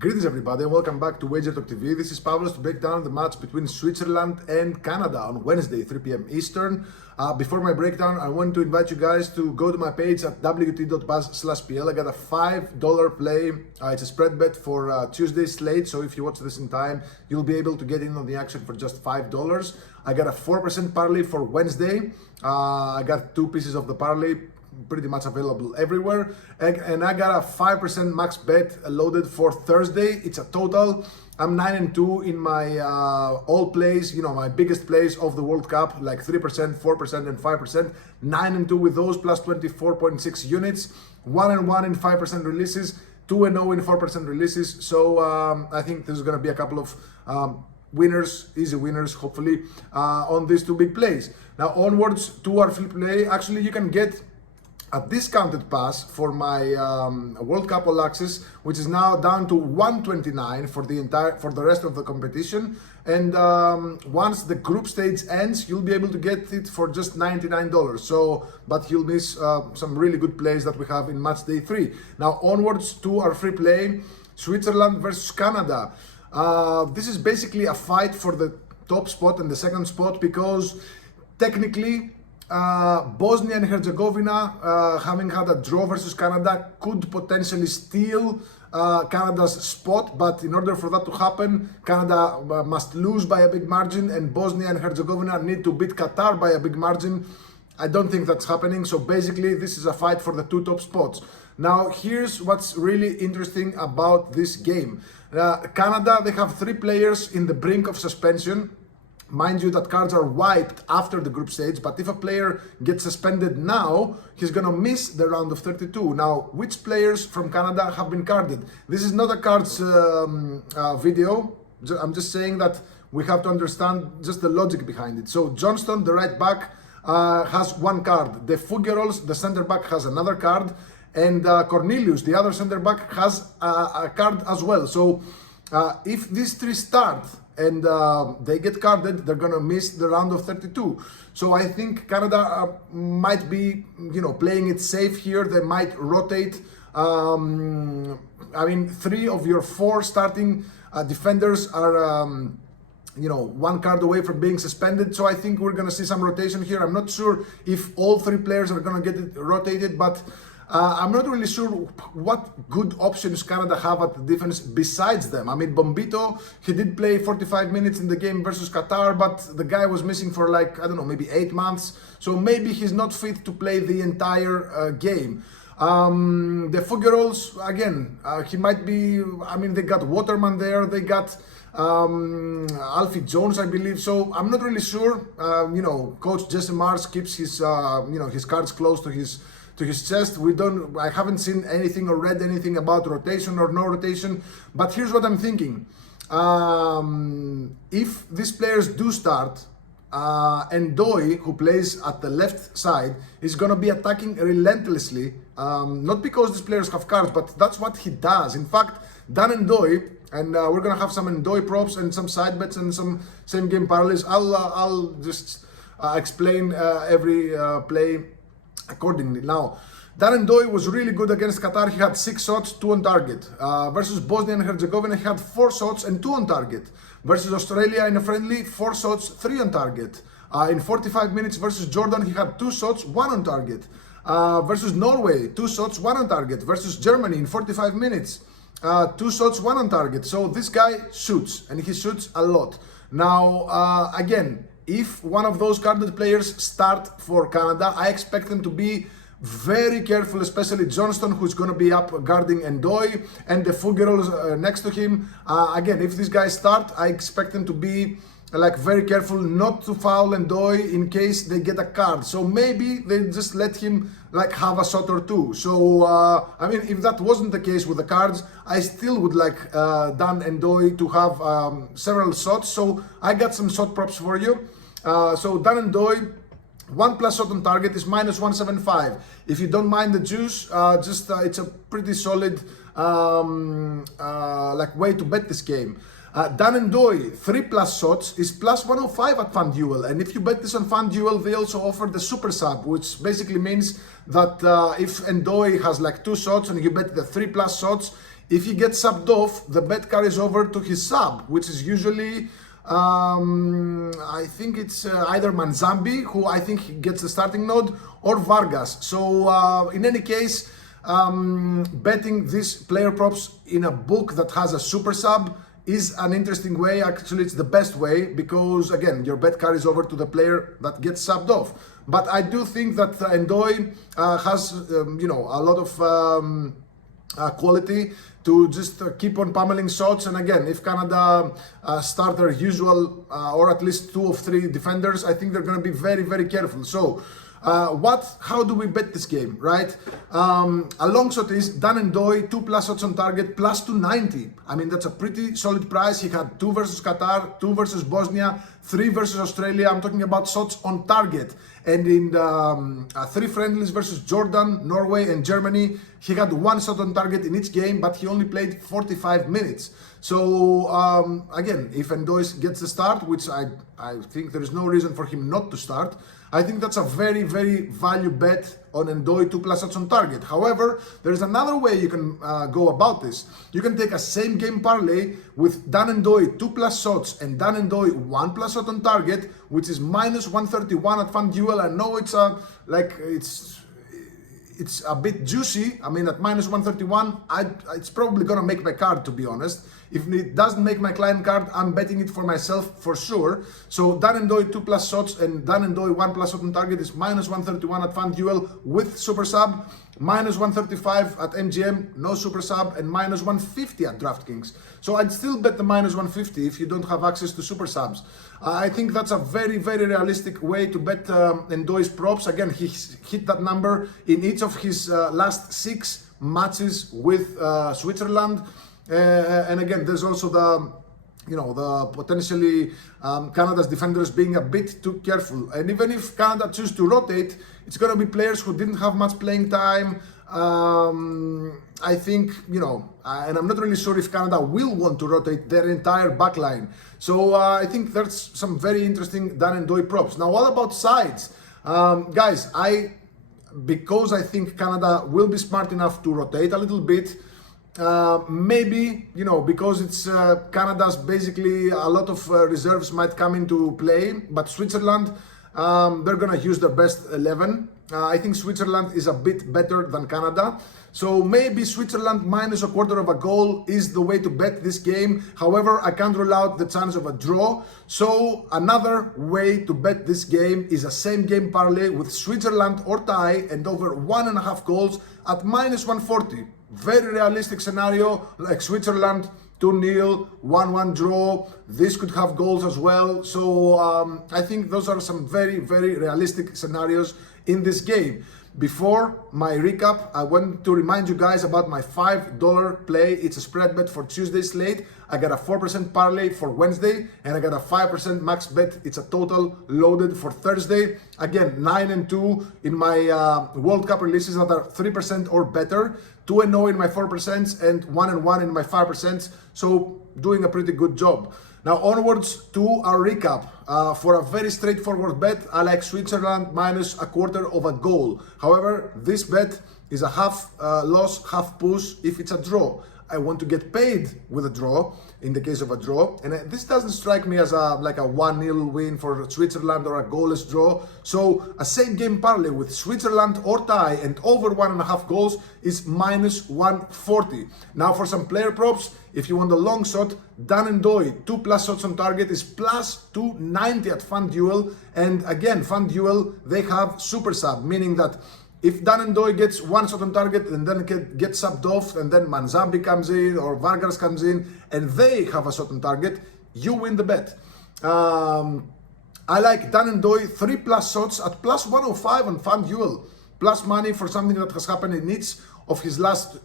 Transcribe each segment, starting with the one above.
Greetings everybody and welcome back to Wager Talk TV. This is Pavlos to break down the match between Switzerland and Canada on Wednesday, 3 p.m. Eastern. Before my breakdown, I want to invite you guys to go to my page at wt.buzz/pl. I got a $5 play. It's a spread bet for Tuesday's slate, so if you watch this in time, you'll be able to get in on the action for just $5. I got a 4% parlay for Wednesday. I got 2 pieces of the parlay, pretty much available everywhere, and I got a 5% max bet loaded for Thursday. It's a total. I'm 9-2 in my all plays, my biggest plays of the World Cup, like 3%, 4%, and 5%. 9-2 with those, plus 24.6 units. 1-1 in 5% releases, 2-0 in 4% releases. So I think there's going to be a couple of winners, easy winners, hopefully, on these 2 big plays. Now onwards to our flip play. Actually, you can get a discounted pass for my World Cup All Access, which is now down to $129 for the rest of the competition. And once the group stage ends, you'll be able to get it for just $99. So, but you'll miss some really good plays that we have in match day 3. Now onwards to our free play, Switzerland versus Canada. This is basically a fight for the top spot and the second spot, because technically Bosnia and Herzegovina, having had a draw versus Canada, could potentially steal Canada's spot, but in order for that to happen, Canada must lose by a big margin, and Bosnia and Herzegovina need to beat Qatar by a big margin. I don't think that's happening, so basically this is a fight for the 2 top spots. Now here's what's really interesting about this game. Canada, they have 3 players in the brink of suspension. Mind you that cards are wiped after the group stage, but if a player gets suspended now, he's gonna miss the round of 32. Now, which players from Canada have been carded? This is not a cards video. I'm just saying that we have to understand just the logic behind it. So Johnston, the right back, has 1 card. The Fuggerols, the center back, has another card. And Cornelius, the other center back, has a card as well. So if these 3 start and they get carded, they're gonna miss the round of 32. So I think Canada might be, playing it safe here. They might rotate. 3 of your 4 starting defenders are, 1 card away from being suspended. So I think we're gonna see some rotation here. I'm not sure if all 3 players are gonna get it rotated, but I'm not really sure what good options Canada have at the defense besides them. Bombito, he did play 45 minutes in the game versus Qatar, but the guy was missing for maybe 8 months. So maybe he's not fit to play the entire game. The Fuggerols, again, he might be, they got Waterman there, they got Alfie Jones, I believe. So I'm not really sure. Coach Jesse Mars keeps his, his cards close to his chest. I haven't seen anything or read anything about rotation or no rotation, but here's what I'm thinking. If these players do start, and Doi, who plays at the left side, is going to be attacking relentlessly, not because these players have cards, but that's what he does. In fact, Dan and Doi, and we're going to have some Ndoi props and some side bets and some same game parlays. I'll just explain every play accordingly. Now, Darren Doi was really good against Qatar. He had 6 shots, 2 on target. Versus Bosnia and Herzegovina, he had 4 shots and 2 on target. Versus Australia in a friendly, 4 shots, 3 on target. In 45 minutes versus Jordan, he had 2 shots, 1 on target. Versus Norway, 2 shots, 1 on target. Versus Germany in 45 minutes, 2 shots, 1 on target. So this guy shoots, and he shoots a lot. Now, again, if one of those carded players start for Canada, I expect them to be very careful, especially Johnston, who's going to be up guarding Ndoi, and the Fuggerols next to him. Again, if these guys start, I expect them to be very careful not to foul Ndoi in case they get a card. So maybe they just let him have a shot or 2. So if that wasn't the case with the cards, I still would like Dan Ndoi to have several shots. So I got some shot props for you. So Dan Ndoi, 1+ shot on target is -175. If you don't mind the juice, it's a pretty solid way to bet this game. Dan and Doi, 3+ shots is +105 at FanDuel, and if you bet this on FanDuel, they also offer the super sub, which basically means that if Ndoi has 2 shots and you bet the 3+ shots, If he gets subbed off, the bet carries over to his sub, which is usually, I think it's either Manzambi, who I think gets the starting node, or Vargas. So in any case, betting these player props in a book that has a super sub is an interesting way. Actually, it's the best way because, again, your bet carries over to the player that gets subbed off. But I do think that Ndoye has, a lot of quality to just keep on pummeling shots. And again, if Canada start their usual or at least 2 of 3 defenders, I think they're going to be very, very careful. So how do we bet this game, right? A long shot is Dan Ndoye, 2+ shots on target, plus 290. I mean, that's a pretty solid price. He had 2 versus Qatar, 2 versus Bosnia, 3 versus Australia. I'm talking about shots on target. And in the 3 friendlies versus Jordan, Norway, and Germany, he had 1 shot on target in each game, but he only played 45 minutes. So again, if Ndoye gets the start, which I think there is no reason for him not to start, I think that's a very, very value bet on Ndoye 2+ shots on target. However, there is another way you can go about this. You can take a same game parlay with Dan Ndoye 2+ shots and Dan Ndoye 1+ shot on target, which is minus 131 at FanDuel. I know it's a bit juicy. I mean, at minus 131, it's probably gonna make my card, to be honest. If it doesn't make my client card, I'm betting it for myself for sure. So Dan Ndoye 2+ shots and Dan Ndoye 1+ shot on target is minus 131 at FanDuel with super sub, minus 135 at MGM, no super sub, and minus 150 at DraftKings. So I'd still bet the minus 150 if you don't have access to super subs. I think that's a very, very realistic way to bet Ndoye's props. Again, he hit that number in each of his last 6 matches with Switzerland. And again, there's also the potentially Canada's defenders being a bit too careful. And even if Canada choose to rotate, it's going to be players who didn't have much playing time. I think, and I'm not really sure if Canada will want to rotate their entire backline. So I think there's some very interesting Dan Ndoye props. Now, what about sides? Guys, because I think Canada will be smart enough to rotate a little bit, maybe, because it's Canada's basically a lot of reserves might come into play, but Switzerland, they're gonna use their best 11. I think Switzerland is a bit better than Canada. So maybe Switzerland minus a quarter of a goal is the way to bet this game. However, I can't rule out the chance of a draw. So another way to bet this game is a same game parlay with Switzerland or tie and over 1.5 goals at minus 140. Very realistic scenario, like Switzerland 2-0, 1-1 draw. This could have goals as well. So I think those are some very, very realistic scenarios in this game. Before my recap, I want to remind you guys about my $5 play. It's a spread bet for Tuesday slate. I got a 4% parlay for Wednesday, and I got a 5% max bet. It's a total loaded for Thursday. Again, 9-2 in my World Cup releases that are 3% or better, 2-0 in my 4%, and 1-1 in my 5%. So doing a pretty good job. Now onwards to our recap. For a very straightforward bet, I like Switzerland minus a quarter of a goal. However, this bet is a half loss, half push if it's a draw. I want to get paid with a draw in the case of a draw, and this doesn't strike me as like a 1-0 win for Switzerland or a goalless draw. So a same game parlay with Switzerland or tie and over 1.5 goals is minus 140. Now for some player props, if you want a long shot, Dan Ndoye 2+ shots on target is plus 290 at FanDuel. And again, FanDuel, they have super sub, meaning that if Dan Ndoye gets 1 shot on target and then gets subbed off, and then Manzambi comes in or Vargas comes in and they have a shot on target, you win the bet. I like Dan Ndoye 3+ shots at plus 105 on FanDuel. Plus money for something that has happened in each of his last,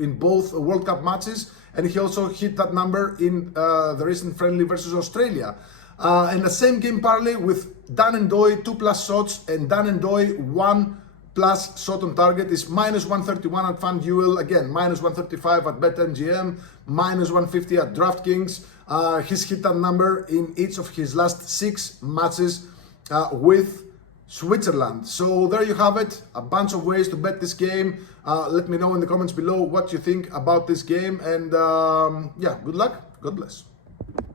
in both World Cup matches. And he also hit that number in the recent friendly versus Australia. And the same game parlay with Dan Ndoye 2+ shots and Dan Ndoye 1+ shot on target is minus 131 at FanDuel. Again, minus 135 at BetMGM, minus 150 at DraftKings. He's hit that number in each of his last 6 matches with Switzerland. So there you have it, a bunch of ways to bet this game. Let me know in the comments below what you think about this game, and yeah, good luck, God bless.